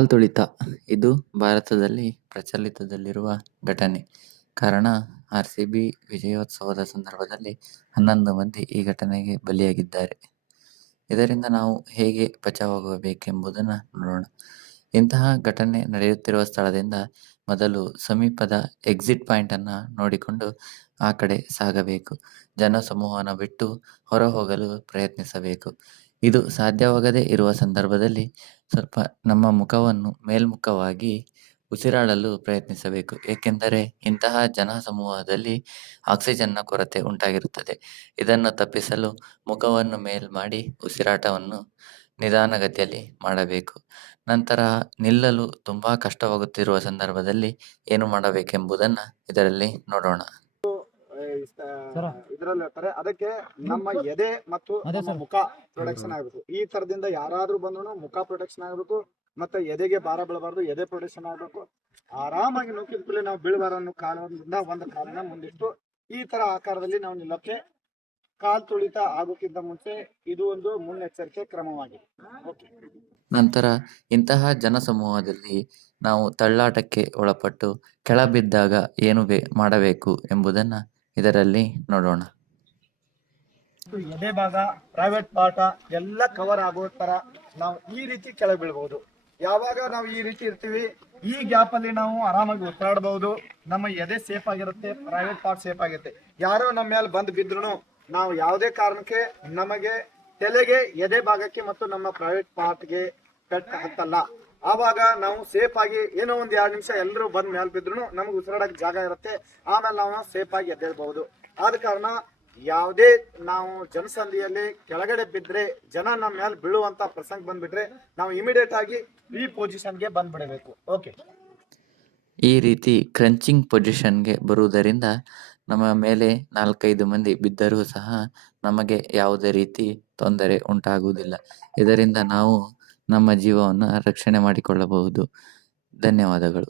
ಕಾಲ್ತುಳಿತ ಇದು ಭಾರತದಲ್ಲಿ ಪ್ರಚಲಿತದಲ್ಲಿರುವ ಘಟನೆ. ಕಾರಣ ಆರ್‌ಸಿಬಿ ವಿಜಯೋತ್ಸವದ ಸಂದರ್ಭದಲ್ಲಿ 11 ಮಂದಿ ಈ ಘಟನೆಗೆ ಬಲಿಯಾಗಿದ್ದಾರೆ. ಇದರಿಂದ ನಾವು ಹೇಗೆ ಬಚಾವಾಗಬೇಕೆಂಬುದನ್ನು ನೋಡೋಣ. ಇಂತಹ ಘಟನೆ ನಡೆಯುತ್ತಿರುವ ಸ್ಥಳದಿಂದ ಮೊದಲು ಸಮೀಪದ ಎಕ್ಸಿಟ್ ಪಾಯಿಂಟ್ ಅನ್ನು ನೋಡಿಕೊಂಡು ಆ ಕಡೆ ಸಾಗಬೇಕು. ಜನಸಮೂಹವನ್ನು ಬಿಟ್ಟು ಹೊರಹೋಗಲು ಪ್ರಯತ್ನಿಸಬೇಕು. ಇದು ಸಾಧ್ಯವಾಗದೇ ಇರುವ ಸಂದರ್ಭದಲ್ಲಿ ಸ್ವಲ್ಪ ನಮ್ಮ ಮುಖವನ್ನು ಮೇಲ್ಮುಖವಾಗಿ ಉಸಿರಾಡಲು ಪ್ರಯತ್ನಿಸಬೇಕು. ಏಕೆಂದರೆ ಇಂತಹ ಜನಸಮೂಹದಲ್ಲಿ ಆಕ್ಸಿಜನ್ನ ಕೊರತೆ ಉಂಟಾಗಿರುತ್ತದೆ. ಇದನ್ನು ತಪ್ಪಿಸಲು ಮುಖವನ್ನು ಮೇಲ್ ಮಾಡಿ ಉಸಿರಾಟವನ್ನು ನಿಧಾನಗತಿಯಲ್ಲಿ ಮಾಡಬೇಕು. ನಂತರ ನಿಲ್ಲಲು ತುಂಬಾ ಕಷ್ಟವಾಗುತ್ತಿರುವ ಸಂದರ್ಭದಲ್ಲಿ ಏನು ಮಾಡಬೇಕೆಂಬುದನ್ನು ಇದರಲ್ಲಿ ನೋಡೋಣ. ಇದರಲ್ಲಿ ಹೇಳ್ತಾರೆ ಅದಕ್ಕೆ ನಮ್ಮ ಎದೆ ಮತ್ತು ನಮ್ಮ ಮುಖ ಪ್ರೊಟೆಕ್ಷನ್ ಆಗಬೇಕು. ಈ ತರದಿಂದ ಯಾರಾದ್ರೂ ಬಂದ್ರು ಮುಖ ಪ್ರೊಟೆಕ್ಷನ್ ಆಗಬೇಕು, ಮತ್ತೆ ಎದೆಗೆ ಭಾರ ಬೀಳಬಾರ್ದು, ಎದೆ ಪ್ರೊಟೆಕ್ಷನ್ ಆಗಬೇಕು. ಆರಾಮಾಗಿ ನುಗ್ಗಿದ ಕೂಡಲೇ ನಾವು ಬೀಳಬಾರ ಅನ್ನೋ ಕಾರಣದಿಂದ ಒಂದು ಕಾಲನ ಮುಂದಿಟ್ಟು ಈ ತರ ಆಕಾರದಲ್ಲಿ ನಾವು ನಿಲ್ಲಕ್ಕೆ ಕಾಲ್ ತುಳಿತ ಆಗೋಕ್ಕಿಂತ ಮುಂಚೆ ಇದು ಒಂದು ಮುನ್ನೆಚ್ಚರಿಕೆ ಕ್ರಮವಾಗಿದೆ. ನಂತರ ಇಂತಹ ಜನಸಮೂಹದಲ್ಲಿ ನಾವು ತಳ್ಳಾಟಕ್ಕೆ ಒಳಪಟ್ಟು ಕೆಳ ಬಿದ್ದಾಗ ಏನು ಮಾಡಬೇಕು ಎಂಬುದನ್ನು ಇದರಲ್ಲಿ ನೋಡೋಣ. ಎದೆ ಭಾಗ, ಪ್ರೈವೇಟ್ ಪಾರ್ಟ್ ಎಲ್ಲ ಕವರ್ ಆಗೋ ತರ ನಾವು ಈ ರೀತಿ ಕೆಳಗೆ ಬೀಳ್ಬಹುದು. ಯಾವಾಗ ನಾವು ಈ ರೀತಿ ಇರ್ತೀವಿ, ಈ ಗ್ಯಾಪ್ ಅಲ್ಲಿ ನಾವು ಆರಾಮಾಗಿ ಉಸಿರಾಡಬಹುದು. ನಮ್ಮ ಎದೆ ಸೇಫ್ ಆಗಿರುತ್ತೆ, ಪ್ರೈವೇಟ್ ಪಾರ್ಟ್ ಸೇಫ್ ಆಗಿರುತ್ತೆ. ಯಾರೋ ನಮ್ಮ ಮೇಲೆ ಬಂದು ಬಿದ್ರು ನಾವು ಯಾವುದೇ ಕಾರಣಕ್ಕೆ ನಮಗೆ ತಲೆಗೆ, ಎದೆ ಭಾಗಕ್ಕೆ ಮತ್ತು ನಮ್ಮ ಪ್ರೈವೇಟ್ ಪಾರ್ಟ್ಗೆ ಪೆಟ್ಟು ಹತ್ತಲ್ಲ. ಆವಾಗ ನಾವು ಸೇಫ್ ಆಗಿ ಏನೋ ಒಂದ್ 2 ನಿಮಿಷ ಎಲ್ಲರೂ ಬಂದ್ ಮೇಲೆ ಬಿದ್ರು ನಮ್ಗೆ ಉಸಿರಾಡಕ್ ಜಾಗ ಇರುತ್ತೆ. ಆಮೇಲೆ ನಾವು ಸೇಫ್ ಆಗಿ ಎದ್ದೇಳ್ಬಹುದು. ಆದ ಕಾರಣ ಯಾವುದೇ ನಾವು ಜನಸಂಧಿಯಲ್ಲಿ ಕೆಳಗಡೆ ಬಿದ್ರೆ, ಜನ ನಮ್ಮ ಮೇಲೆ ಬೀಳುವಂತ ಪ್ರಸಂಗ ಬಂದ್ಬಿಟ್ರೆ ನಾವು ಇಮಿಡಿಯೇಟ್ ಆಗಿ ಈ ಪೊಸಿಷನ್ಗೆ ಬಂದ್ಬಿಡಬೇಕು. ಓಕೆ, ಈ ರೀತಿ ಕ್ರಂಚಿಂಗ್ ಪೊಸಿಷನ್ಗೆ ಬರುವುದರಿಂದ ನಮ್ಮ ಮೇಲೆ 4-5 ಮಂದಿ ಬಿದ್ದರೂ ಸಹ ನಮಗೆ ಯಾವುದೇ ರೀತಿ ತೊಂದರೆ ಉಂಟಾಗುವುದಿಲ್ಲ. ಇದರಿಂದ ನಾವು ನಮ್ಮ ಜೀವವನ್ನು ರಕ್ಷಣೆ ಮಾಡಿಕೊಳ್ಳಬಹುದು. ಧನ್ಯವಾದಗಳು.